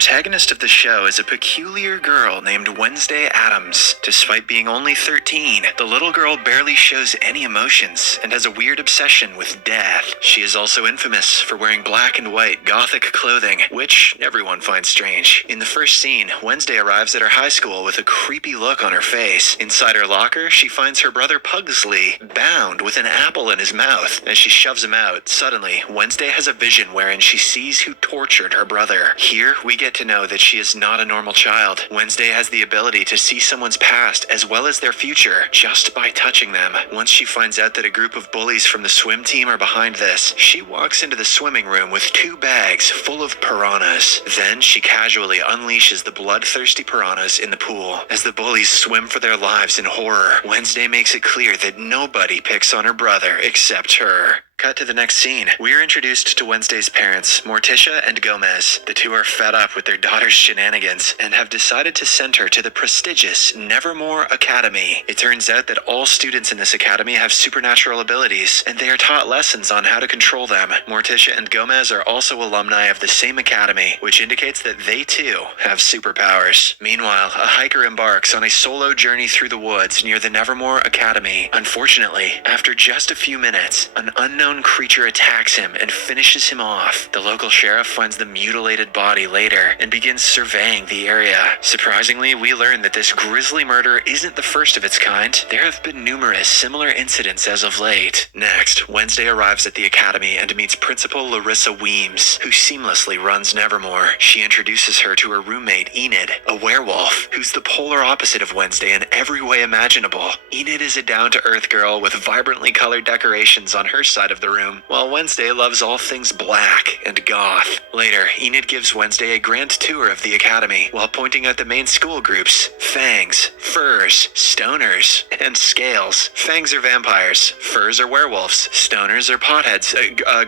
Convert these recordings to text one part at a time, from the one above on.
protagonist of the show is a peculiar girl named Wednesday Addams. Despite being only 13, the little girl barely shows any emotions and has a weird obsession with death. She is also infamous for wearing black and white gothic clothing, which everyone finds strange. In the first scene, Wednesday arrives at her high school with a creepy look on her face. Inside her locker, she finds her brother Pugsley bound with an apple in his mouth. As she shoves him out, suddenly, Wednesday has a vision wherein she sees who tortured her brother. Here, we get to know that she is not a normal child. Wednesday has the ability to see someone's past as well as their future just by touching them. Once she finds out that a group of bullies from the swim team are behind this, she walks into the swimming room with 2 bags full of piranhas. Then she casually unleashes the bloodthirsty piranhas in the pool. As the bullies swim for their lives in horror, Wednesday makes it clear that nobody picks on her brother except her. Cut to the next scene. We're introduced to Wednesday's parents, Morticia and Gomez. The two are fed up with their daughter's shenanigans and have decided to send her to the prestigious Nevermore Academy. It turns out that all students in this academy have supernatural abilities, and they are taught lessons on how to control them. Morticia and Gomez are also alumni of the same academy, which indicates that they too have superpowers. Meanwhile, a hiker embarks on a solo journey through the woods near the Nevermore Academy. Unfortunately, after just a few minutes, an unknown creature attacks him and finishes him off. The local sheriff finds the mutilated body later and begins surveying the area. Surprisingly, we learn that this grisly murder isn't the first of its kind. There have been numerous similar incidents as of late. Next, Wednesday arrives at the academy and meets Principal Larissa Weems, who seamlessly runs Nevermore. She introduces her to her roommate Enid, a werewolf, who's the polar opposite of Wednesday in every way imaginable. Enid is a down-to-earth girl with vibrantly colored decorations on her side of the room, while Wednesday loves all things black and goth. Later, Enid gives Wednesday a grand tour of the academy, while pointing out the main school groups: Fangs, Furs, Stoners, and Scales. Fangs are vampires, Furs are werewolves, Stoners are potheads,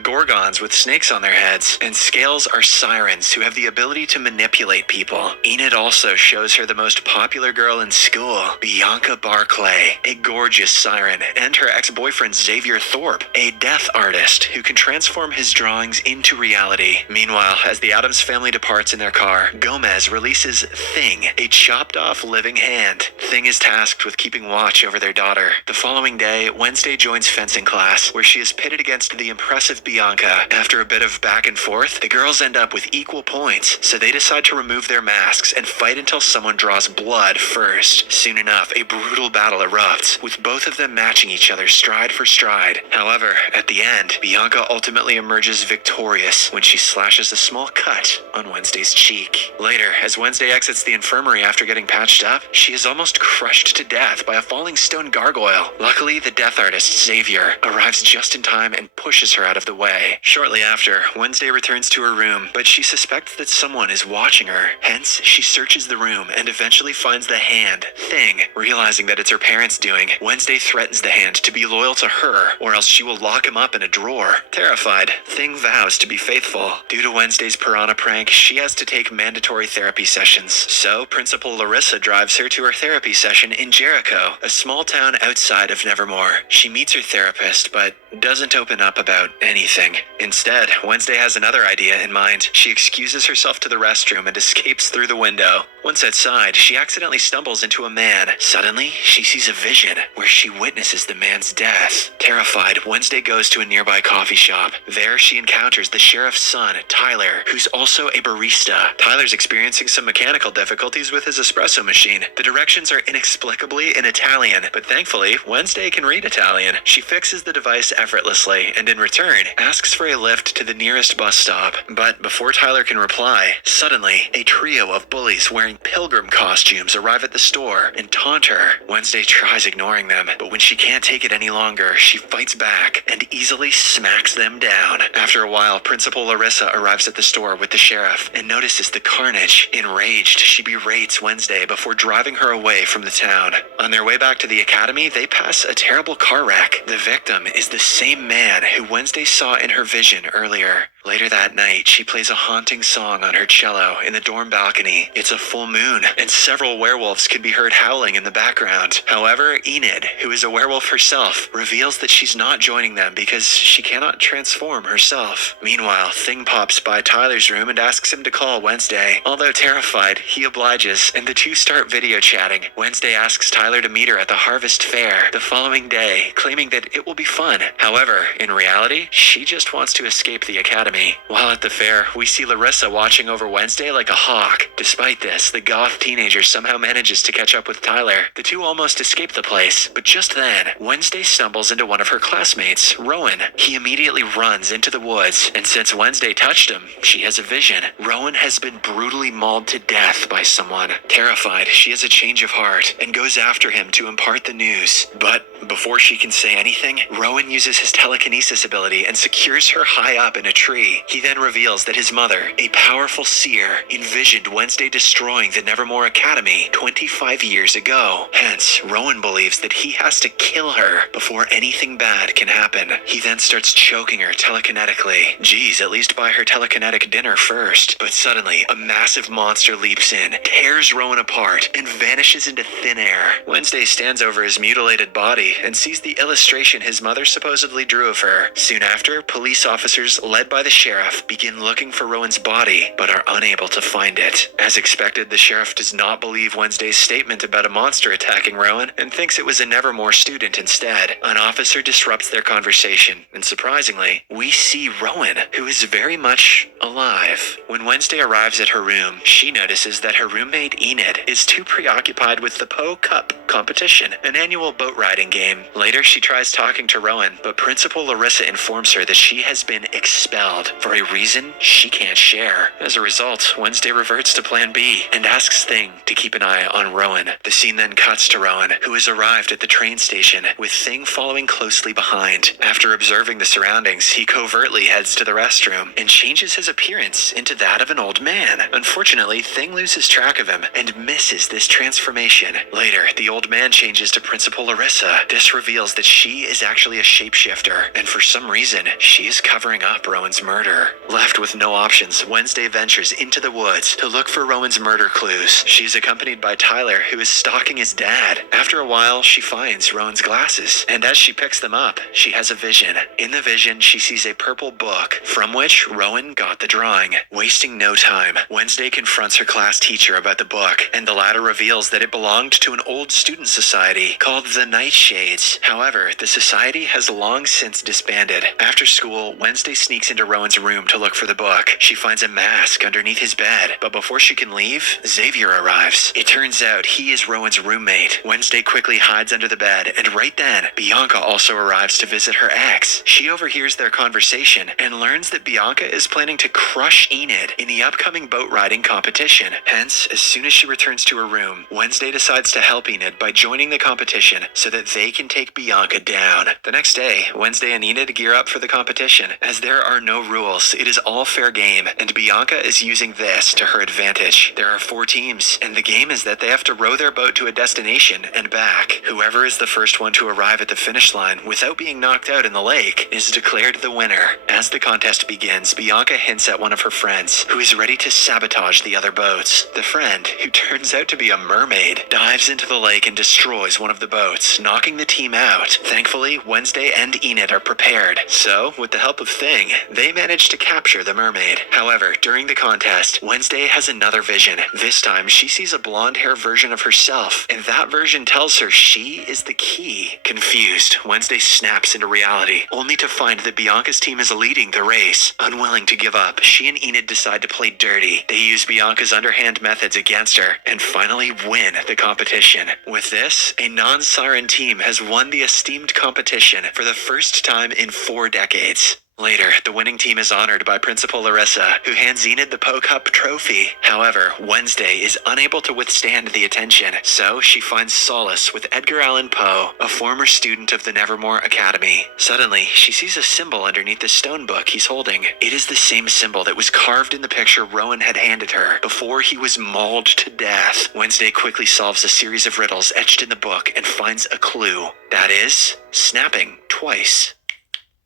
gorgons with snakes on their heads, and Scales are sirens who have the ability to manipulate people. Enid also shows her the most popular girl in school, Bianca Barclay, a gorgeous siren, and her ex-boyfriend Xavier Thorpe, a death artist who can transform his drawings into reality. Meanwhile, as the Addams family departs in their car, Gomez releases Thing, a chopped-off living hand. Thing is tasked with keeping watch over their daughter. The following day, Wednesday joins fencing class, where she is pitted against the impressive Bianca. After a bit of back and forth, the girls end up with equal points, so they decide to remove their masks and fight until someone draws blood first. Soon enough, a brutal battle erupts, with both of them matching each other stride for stride. However, at the end, Bianca ultimately emerges victorious when she slashes a small cut on Wednesday's cheek. Later, as Wednesday exits the infirmary after getting patched up, she is almost crushed to death by a falling stone gargoyle. Luckily, the death artist, Xavier, arrives just in time and pushes her out of the way. Shortly after, Wednesday returns to her room, but she suspects that someone is watching her. Hence, she searches the room and eventually finds the hand, Thing. Realizing that it's her parents' doing, Wednesday threatens the hand to be loyal to her, or else she will lock him up in a drawer. Terrified, Thing vows to be faithful. Due to Wednesday's piranha prank, she has to take mandatory therapy sessions. So, Principal Larissa drives her to her therapy session in Jericho, a small town outside of Nevermore. She meets her therapist, but doesn't open up about anything. Instead, Wednesday has another idea in mind. She excuses herself to the restroom and escapes through the window. Once outside, she accidentally stumbles into a man. Suddenly, she sees a vision where she witnesses the man's death. Terrified, Wednesday goes to a nearby coffee shop. There, she encounters the sheriff's son, Tyler, who's also a barista. Tyler's experiencing some mechanical difficulties with his espresso machine. The directions are inexplicably in Italian, but thankfully, Wednesday can read Italian. She fixes the device effortlessly, and in return, asks for a lift to the nearest bus stop. But before Tyler can reply, suddenly, a trio of bullies wearing pilgrim costumes arrive at the store and taunt her. Wednesday tries ignoring them, but when she can't take it any longer, she fights back and easily smacks them down. After a while, Principal Larissa arrives at the store with the sheriff and notices the carnage. Enraged, she berates Wednesday before driving her away from the town. On their way back to the academy, they pass a terrible car wreck. The victim is the same man who Wednesday saw in her vision earlier. Later that night, she plays a haunting song on her cello in the dorm balcony. It's a full moon, and several werewolves can be heard howling in the background. However, Enid, who is a werewolf herself, reveals that she's not joining them because she cannot transform herself. Meanwhile, Thing pops by Tyler's room and asks him to call Wednesday. Although terrified, he obliges, and the two start video chatting. Wednesday asks Tyler to meet her at the Harvest Fair the following day, claiming that it will be fun. However, in reality, she just wants to escape the academy. While at the fair, we see Larissa watching over Wednesday like a hawk. Despite this, the goth teenager somehow manages to catch up with Tyler. The two almost escape the place, but just then, Wednesday stumbles into one of her classmates, Rowan. He immediately runs into the woods, and since Wednesday touched him, she has a vision. Rowan has been brutally mauled to death by someone. Terrified, she has a change of heart and goes after him to impart the news. But before she can say anything, Rowan uses his telekinesis ability and secures her high up in a tree. He then reveals that his mother, a powerful seer, envisioned Wednesday destroying the Nevermore Academy 25 years ago. Hence, Rowan believes that he has to kill her before anything bad can happen. He then starts choking her telekinetically. Geez, at least buy her telekinetic dinner first. But suddenly, a massive monster leaps in, tears Rowan apart, and vanishes into thin air. Wednesday stands over his mutilated body and sees the illustration his mother supposedly drew of her. Soon after, police officers led by the sheriff begin looking for Rowan's body, but are unable to find it. As expected, the sheriff does not believe Wednesday's statement about a monster attacking Rowan and thinks it was a Nevermore student instead. An officer disrupts their conversation, and surprisingly, we see Rowan, who is very much alive. When Wednesday arrives at her room, she notices that her roommate Enid is too preoccupied with the Po Cup competition, an annual boat riding game. Later, she tries talking to Rowan, but Principal Larissa informs her that she has been expelled for a reason she can't share. As a result, Wednesday reverts to Plan B and asks Thing to keep an eye on Rowan. The scene then cuts to Rowan, who has arrived at the train station, with Thing following closely behind. After observing the surroundings, he covertly heads to the restroom and changes his appearance into that of an old man. Unfortunately, Thing loses track of him and misses this transformation. Later, the old man changes to Principal Larissa. This reveals that she is actually a shapeshifter, and for some reason, she is covering up Rowan's murder. Left with no options, Wednesday ventures into the woods to look for Rowan's murder clues. She's accompanied by Tyler, who is stalking his dad. After a while, she finds Rowan's glasses, and as she picks them up, she has a vision. In the vision, she sees a purple book, from which Rowan got the drawing. Wasting no time, Wednesday confronts her class teacher about the book, and the latter reveals that it belonged to an old student society called the Nightshades. However, the society has long since disbanded. After school, Wednesday sneaks into Rowan's room to look for the book. She finds a mask underneath his bed, but before she can leave, Xavier arrives. It turns out he is Rowan's roommate. Wednesday quickly hides under the bed, and right then, Bianca also arrives to visit her ex. She overhears their conversation and learns that Bianca is planning to crush Enid in the upcoming boat riding competition. Hence, as soon as she returns to her room, Wednesday decides to help Enid by joining the competition so that they can take Bianca down. The next day, Wednesday and Enid gear up for the competition. As there are no rules, it is all fair game, and Bianca is using this to her advantage. There are 4 teams, and the game is that they have to row their boat to a destination and back. Whoever is the first one to arrive at the finish line without being knocked out in the lake is declared the winner. As the contest begins, Bianca hints at one of her friends, who is ready to sabotage the other boats. The friend, who turns out to be a mermaid, dives into the lake and destroys one of the boats, knocking the team out. Thankfully, Wednesday and Enid are prepared, so, with the help of Thing, they manage to capture the mermaid. However, during the contest, Wednesday has another vision. This time, she sees a blonde-hair version of herself, and that version tells her she is the key. Confused, Wednesday snaps into reality, only to find that Bianca's team is leading the race. Unwilling to give up, she and Enid decide to play dirty. They use Bianca's underhand methods against her, and finally win the competition. With this, a non-siren team has won the esteemed competition for the first time in 4 decades. Later, the winning team is honored by Principal Larissa, who hands Enid the Po Cup trophy. However, Wednesday is unable to withstand the attention, so she finds solace with Edgar Allan Poe, a former student of the Nevermore Academy. Suddenly, she sees a symbol underneath the stone book he's holding. It is the same symbol that was carved in the picture Rowan had handed her before he was mauled to death. Wednesday quickly solves a series of riddles etched in the book and finds a clue. That is, snapping twice.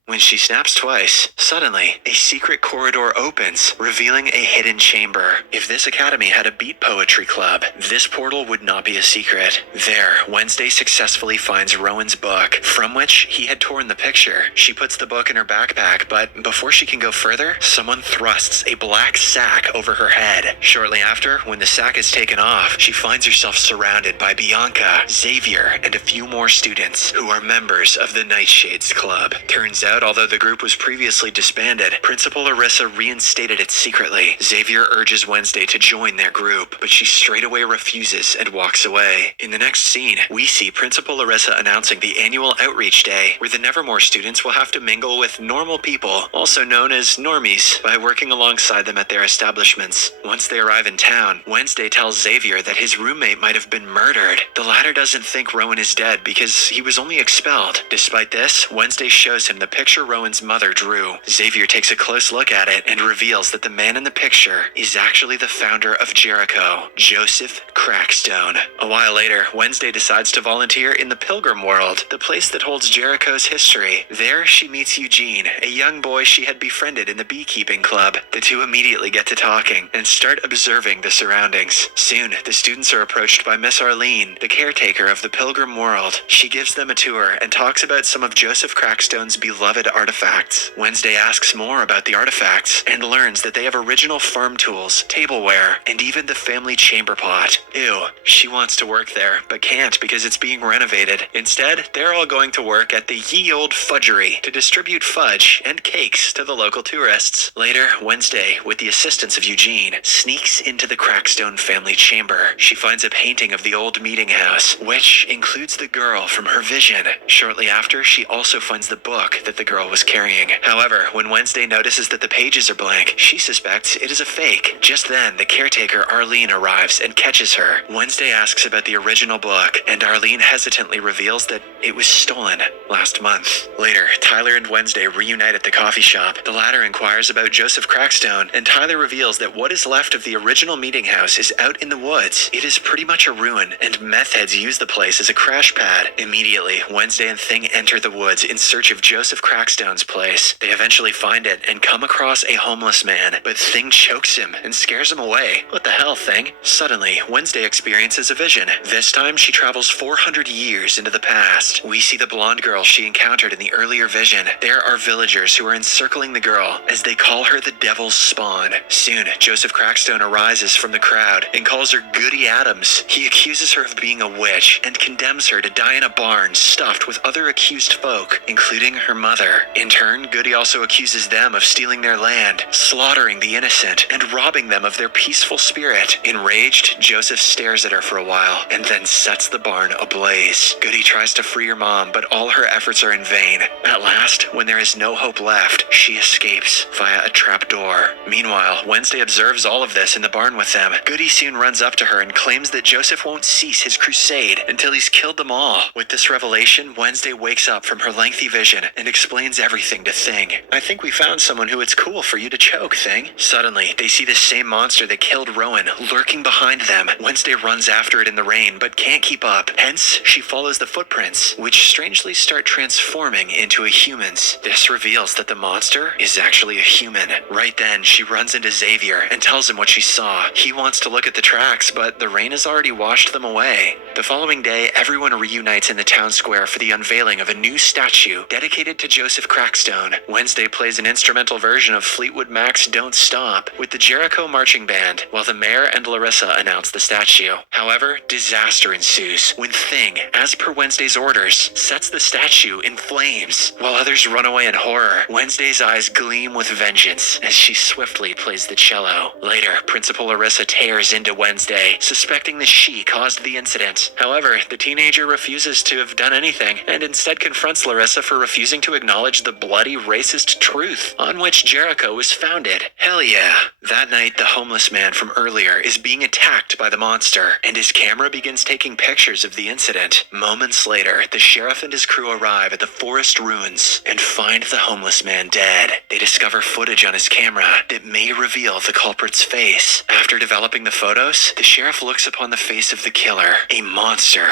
When she snaps twice, suddenly, a secret corridor opens, revealing a hidden chamber. If this academy had a beat poetry club, this portal would not be a secret. There, Wednesday successfully finds Rowan's book, from which he had torn the picture. She puts the book in her backpack, but before she can go further, someone thrusts a black sack over her head. Shortly after, when the sack is taken off, she finds herself surrounded by Bianca, Xavier, and a few more students who are members of the Nightshades Club. Turns out, although the group was previously disbanded, Principal Larissa reinstated it secretly. Xavier urges Wednesday to join their group, but she straightaway refuses and walks away. In the next scene, we see Principal Larissa announcing the annual Outreach Day, where the Nevermore students will have to mingle with normal people, also known as normies, by working alongside them at their establishments. Once they arrive in town, Wednesday tells Xavier that his roommate might have been murdered. The latter doesn't think Rowan is dead because he was only expelled. Despite this, Wednesday shows him the picture Rowan's mother drew. Xavier takes a close look at it and reveals that the man in the picture is actually the founder of Jericho, Joseph Crackstone. A while later, Wednesday decides to volunteer in the Pilgrim World, the place that holds Jericho's history. There, she meets Eugene, a young boy she had befriended in the beekeeping club. The two immediately get to talking and start observing the surroundings. Soon, the students are approached by Miss Arlene, the caretaker of the Pilgrim World. She gives them a tour and talks about some of Joseph Crackstone's beloved artifacts. Wednesday asks more about the artifacts and learns that they have original farm tools, tableware, and even the family chamber pot. Ew, she wants to work there, but can't because it's being renovated. Instead, they're all going to work at the Ye Old Fudgery to distribute fudge and cakes to the local tourists. Later, Wednesday, with the assistance of Eugene, sneaks into the Crackstone family chamber. She finds a painting of the old meeting house, which includes the girl from her vision. Shortly after, she also finds the book that the girl was carrying. However, when Wednesday notices that the pages are blank, she suspects it is a fake. Just then, the caretaker Arlene arrives and catches her. Wednesday asks about the original book, and Arlene hesitantly reveals that it was stolen last month. Later, Tyler and Wednesday reunite at the coffee shop. The latter inquires about Joseph Crackstone, and Tyler reveals that what is left of the original meeting house is out in the woods. It is pretty much a ruin, and meth heads use the place as a crash pad. Immediately, Wednesday and Thing enter the woods in search of Joseph Crackstone's place. They eventually find it and come across a homeless man, but Thing chokes him and scares him away. What the hell, Thing? Suddenly, Wednesday experiences a vision. This time, she travels 400 years into the past. We see the blonde girl she encountered in the earlier vision. There are villagers who are encircling the girl, as they call her the Devil's Spawn. Soon, Joseph Crackstone arises from the crowd and calls her Goody Addams. He accuses her of being a witch and condemns her to die in a barn stuffed with other accused folk, including her mother. In turn, Goody also accuses them of stealing their land, slaughtering the innocent, and robbing them of their peaceful spirit. Enraged, Joseph stares at her for a while and then sets the barn ablaze. Goody tries to free her mom, but all her efforts are in vain. At last, when there is no hope left, she escapes via a trap door. Meanwhile, Wednesday observes all of this in the barn with them. Goody soon runs up to her and claims that Joseph won't cease his crusade until he's killed them all. With this revelation, Wednesday wakes up from her lengthy vision and explains everything to Thing. I think we found someone who it's cool for you to choke, Thing. Suddenly, they see the same monster that killed Rowan lurking behind them. Wednesday runs after it in the rain, but can't keep up. Hence, she follows the footprints, which strangely start transforming into a human's. This reveals that the monster is actually a human. Right then, she runs into Xavier and tells him what she saw. He wants to look at the tracks, but the rain has already washed them away. The following day, everyone reunites in the town square for the unveiling of a new statue dedicated to Joseph Crackstone. Wednesday plays an instrumental version of Fleetwood Mac's Don't Stop with the Jericho Marching Band, while the mayor and Larissa announce the statue. However, disaster ensues when Thing, as per Wednesday's orders, sets the statue in flames. While others run away in horror, Wednesday's eyes gleam with vengeance as she swiftly plays the cello. Later, Principal Larissa tears into Wednesday, suspecting that she caused the incident. However, the teenager refuses to have done anything, and instead confronts Larissa for refusing to acknowledge the bloody racist truth on which Jericho was founded. Hell yeah. That night, the homeless man from earlier is being attacked by the monster, and his camera begins taking pictures of the incident. Moments later, the sheriff and his crew arrive at the forest ruins and find the homeless man dead. They discover footage on his camera that may reveal the culprit's face. After developing the photos, the sheriff looks upon the face of the killer, a monster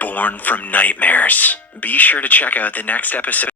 born from nightmares. Be sure to check out the next episode.